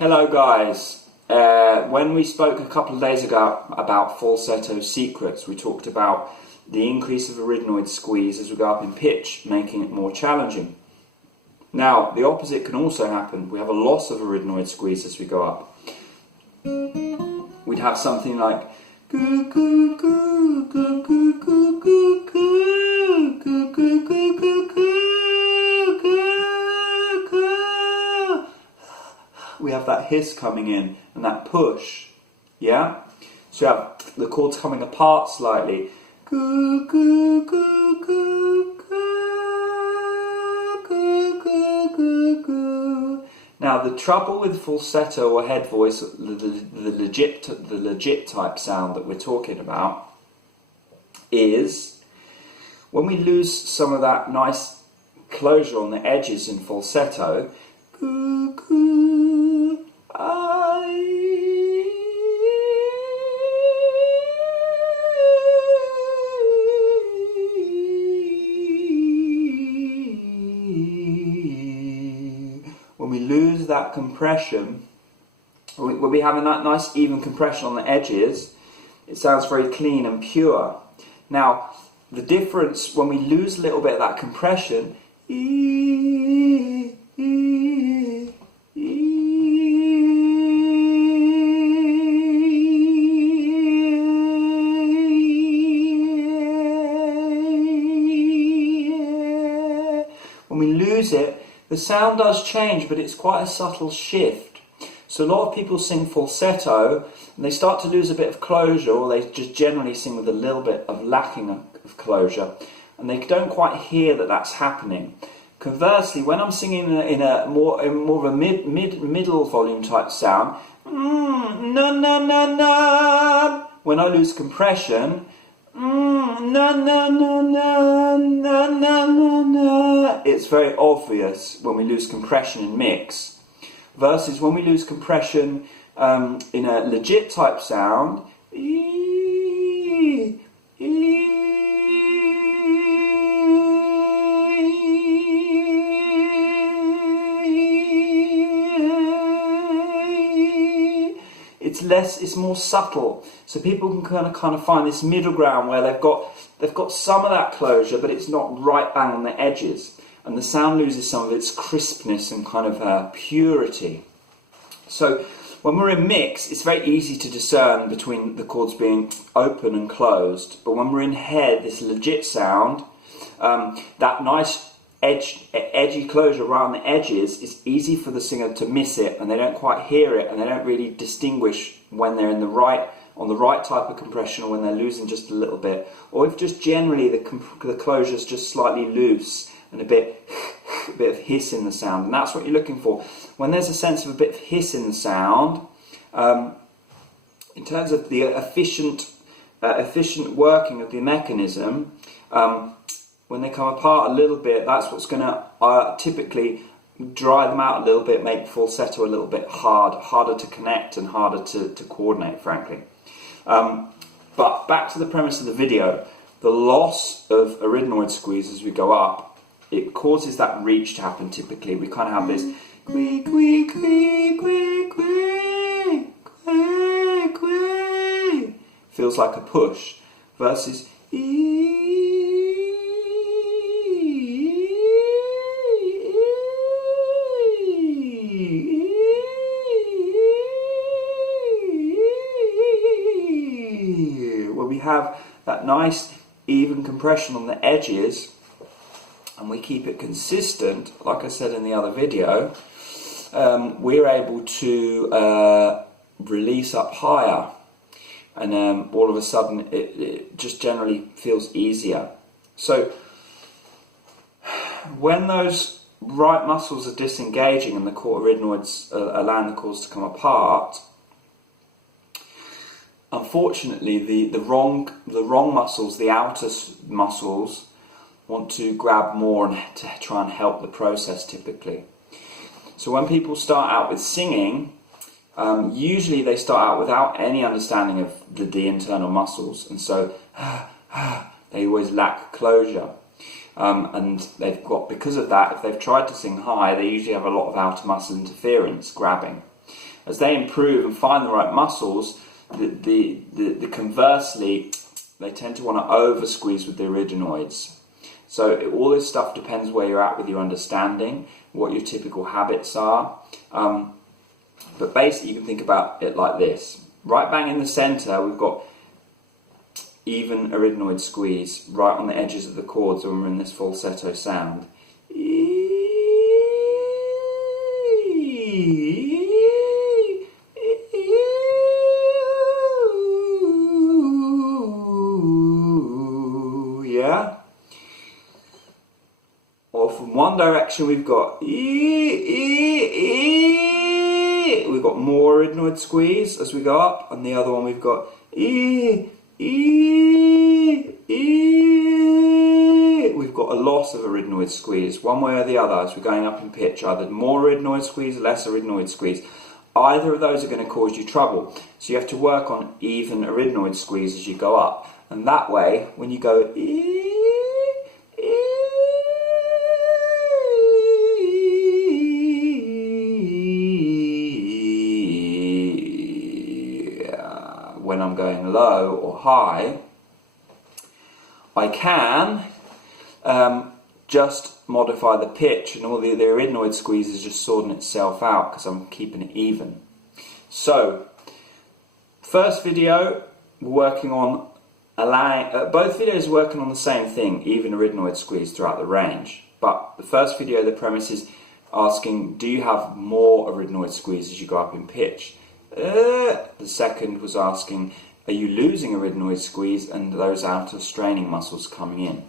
Hello guys, when we spoke a couple of days ago about falsetto secrets, we talked about the increase of arytenoid squeeze as we go up in pitch, making it more challenging. Now, the opposite can also happen. We have a loss of arytenoid squeeze as we go up. We'd have something like goo goo goo goo goo goo goo goo goo goo goo goo goo. We have that hiss coming in and that push, yeah? So you have the chords coming apart slightly. Goo, goo, goo, goo, goo, goo, goo, goo, goo. Now the trouble with falsetto or head voice, the legit type sound that we're talking about, is when we lose some of that nice closure on the edges in falsetto, goo, goo, when we lose that compression, when we're having that nice even compression on the edges, it sounds very clean and pure. Now, the difference when we lose a little bit of that compression, when we lose it, the sound does change, but it's quite a subtle shift. So a lot of people sing falsetto and they start to lose a bit of closure, or they just generally sing with a little bit of lacking of closure, and they don't quite hear that that's happening. Conversely, when I'm singing in more of a middle volume type sound, na na na na, when I lose compression, na na na na na na na na, it's very obvious when we lose compression in mix, versus when we lose compression in a legit type sound, it's more subtle, so people can kind of find this middle ground where they've got some of that closure, but it's not right bang on the edges, and the sound loses some of its crispness and kind of purity. So when we're in mix, it's very easy to discern between the chords being open and closed, but when we're in head, this legit sound, that nice edgy closure around the edges, it's easy for the singer to miss it, and they don't quite hear it, and they don't really distinguish when they're on the right type of compression or when they're losing just a little bit, or if just generally the closure's just slightly loose and a bit of hiss in the sound. And that's what you're looking for. When there's a sense of a bit of hiss in the sound, in terms of the efficient working of the mechanism, when they come apart a little bit, that's what's going to typically dry them out a little bit, make falsetto a little bit harder to connect and harder to coordinate, frankly. But back to the premise of the video, the loss of arytenoid squeeze as we go up, it causes that reach to happen typically. We kind of have this quee, quee, quee, quee, quee, quee, quee. Feels like a push, versus where we have that nice even compression on the edges, and we keep it consistent. Like I said in the other video, we're able to release up higher, and all of a sudden it just generally feels easier. So when those right muscles are disengaging and the arytenoids are allowing the chords to come apart, unfortunately the wrong muscles, the outer muscles, want to grab more and to try and help the process typically. So when people start out with singing, usually they start out without any understanding of the internal muscles, and so they always lack closure. And they've got, because of that, if they've tried to sing high, they usually have a lot of outer muscle interference, grabbing. as they improve and find the right muscles, the conversely, they tend to want to over squeeze with the arytenoids. So all this stuff depends where you're at with your understanding, what your typical habits are. But basically, you can think about it like this. Right bang in the center, we've got even arytenoid squeeze right on the edges of the chords when we're in this falsetto sound. Yeah? Or from one direction we've got we've got more arytenoid squeeze as we go up, and the other one we've got we've got a loss of arytenoid squeeze, one way or the other as we're going up in pitch, either more arytenoid squeeze, less arytenoid squeeze. Either of those are going to cause you trouble. So you have to work on even arytenoid squeeze as you go up. And that way, when you go when I'm going low or high, I can just modify the pitch, and all the arytenoid squeeze is just sorting itself out because I'm keeping it even. So, first video, we're working on allowing, both videos are working on the same thing, even arytenoid squeeze throughout the range. But the first video, the premise is asking, do you have more arytenoid squeeze as you go up in pitch? The second was asking, are you losing arytenoid squeeze and those outer straining muscles coming in?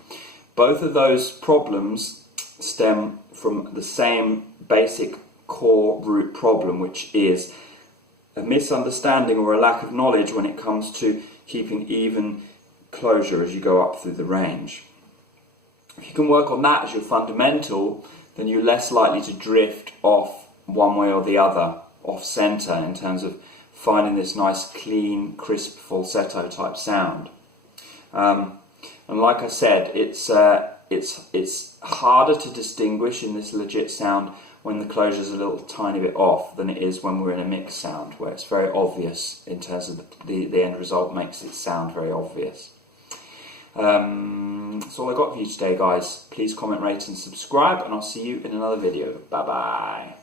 Both of those problems stem from the same basic core root problem, which is a misunderstanding or a lack of knowledge when it comes to keeping even closure as you go up through the range. If you can work on that as your fundamental, then you're less likely to drift off one way or the other, off center, in terms of finding this nice, clean, crisp falsetto type sound. And like I said, it's harder to distinguish in this legit sound when the closure's a little tiny bit off than it is when we're in a mixed sound, where it's very obvious in terms of the end result makes it sound very obvious. That's all I got for you today, guys. Please comment, rate and subscribe, and I'll see you in another video. Bye bye.